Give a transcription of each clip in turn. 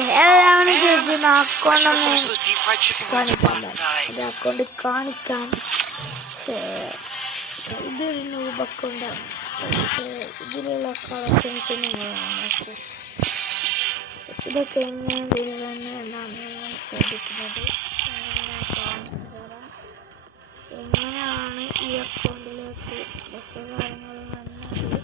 എല്ലാവരും ചോദിച്ചു അക്കൗണ്ടൊന്നും കാണിക്കാൻ അത് അക്കൗണ്ട് കാണിക്കാൻ. ഇതൊരു ന്യൂബ് അക്കൗണ്ടാണ്. ഇതിലുള്ള കളക്ഷൻസ് നിങ്ങളാണ്. ഇതൊക്കെ എങ്ങനെ വരുമെന്ന് എന്നാണ് ശ്രദ്ധിക്കുന്നത്. എങ്ങനെയാണ് ഈ അക്കൗണ്ടിലേക്ക് ഇതൊക്കെ കാര്യങ്ങൾ വന്നത്,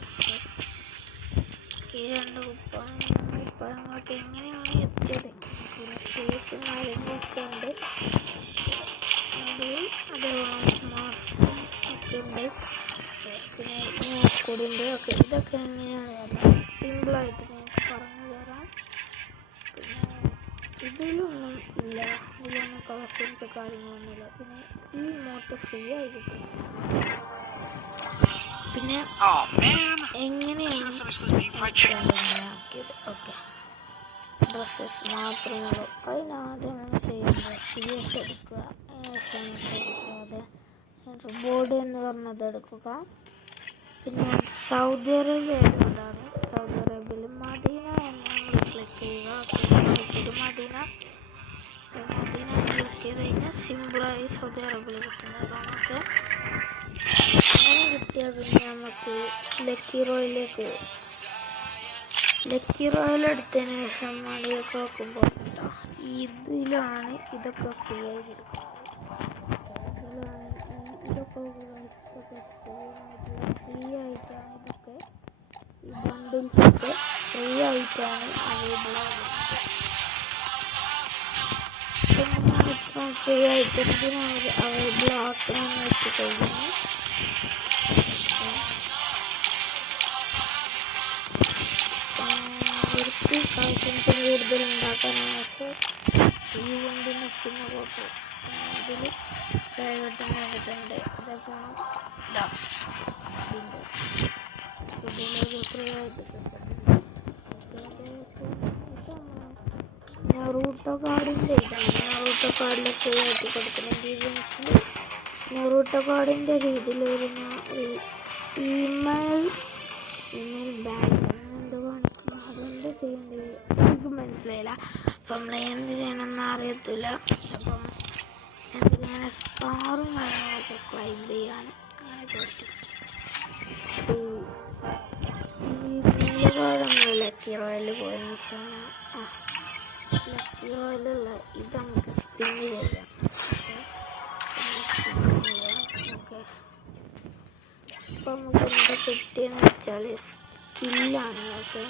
ഈ രണ്ട് കുപ്പായങ്ങളൊക്കെ എങ്ങനെയാണ് എത്തിയത്, പിന്നെ ഫീസും കാര്യങ്ങളൊക്കെ ഉണ്ട്. അതേപോലെ ഒക്കെ ഉണ്ട്. പിന്നെ കൂടിൻ്റെ ഒക്കെ ഇതൊക്കെ എങ്ങനെയാണ് സിമ്പിളായിട്ട് നിങ്ങൾക്ക് പറഞ്ഞു തരാം. പിന്നെ ഇതിലൊന്നും ഇല്ല, ഇതിലൊന്നും കളക്ഷൻസ് കാര്യങ്ങളൊന്നുമില്ല. പിന്നെ ഈ മോട്ട് ഫ്രീ ആയി കിട്ടും. പിന്നെ എങ്ങനെയാണ് ആക്കിയത്, ഓക്കെ ഡ്രസ്സസ് മാത്രമേ ഉള്ളൂ. അതിനാദ്യം നമ്മൾ ചെയ്യുന്നത് CS എടുക്കുക, ബോർഡ് എന്ന് പറഞ്ഞത് എടുക്കുക. പിന്നെ സൗദി അറേബ്യ ആയതുകൊണ്ടാണ് സൗദി അറേബ്യയിൽ മദീന എന്ന് ക്ലിക്ക് ചെയ്യുക. മദീന ക്ലിക്ക് ചെയ്ത് കഴിഞ്ഞാൽ സിമ്പിളായി സൗദി അറേബ്യയിൽ കിട്ടുന്നത്. നമുക്ക് അങ്ങനെ കിട്ടിയാൽ പിന്നെ നമുക്ക് ലക്കി റോയിൽ എടുത്തതിന് ശേഷം മണിയൊക്കെ വെക്കുമ്പോൾ ഇതിലാണ് ഇതൊക്കെ ഫ്രീ ആയി കിടക്കുന്നത്. ഇതൊക്കെ ഫ്രീ ആയിട്ടാണ്, ഇതൊക്കെ ഈ ബണ്ടിൽസൊക്കെ ഫ്രീ ആയിട്ടാണ് അവൈലബിൾ ആകുന്നത്. ഇപ്പം ഫ്രീ ആയിട്ട് എന്തിനാണ് അവൈലബിൾ ആക്കണമെന്ന് വെച്ച് കഴിഞ്ഞാൽ അവർക്ക് കളക്ഷൻസ് കൂടുതൽ ഉണ്ടാക്കാനായിട്ട് ഈ വണ്ടിൻ്റെ സ്കിന്ന് ഫോട്ടോ ഇതിൽ പ്രൈവറ്റ് ആയിട്ടുണ്ട്. ഇതൊക്കെ ഫ്രീ ആയിട്ട് കിട്ടുന്നുണ്ട്. നെറൂട്ടോ കാർഡിൻ്റെ ഇതാണ്. നെറൂട്ടോ കാർഡിൽ ഫ്രീ ആയിട്ട് കൊടുക്കുന്ന ഡീസൻസിൽ നെറൂട്ടോ കാർഡിൻ്റെ രീതിയിൽ വരുന്ന ഇമെയിൽ ബാങ്ക് എന്തോ കാണിക്കുന്നു. അതുകൊണ്ട് ചെയ്യേണ്ടത് എനിക്ക് മനസ്സിലായില്ല. അപ്പം നമ്മൾ എന്ത് ചെയ്യണമെന്ന് അറിയത്തില്ല. അപ്പം എനിക്കിങ്ങനെ സ്റ്റാറും കാര്യങ്ങളൊക്കെ ക്ലൈം ചെയ്യാൻ അങ്ങനെ ചോദിച്ചു. ഈ കാർഡൊന്നും ലക്കി റോയൽ പോയതിന് ശേഷം ലക്കി റോയിലുള്ള ഇത് നമുക്ക് സ്പിൻ ചെയ്യാം. അപ്പം നമുക്ക് എന്താ കിട്ടിയെന്ന് വെച്ചാൽ സ്കില്ലാണ്. ഓക്കെ,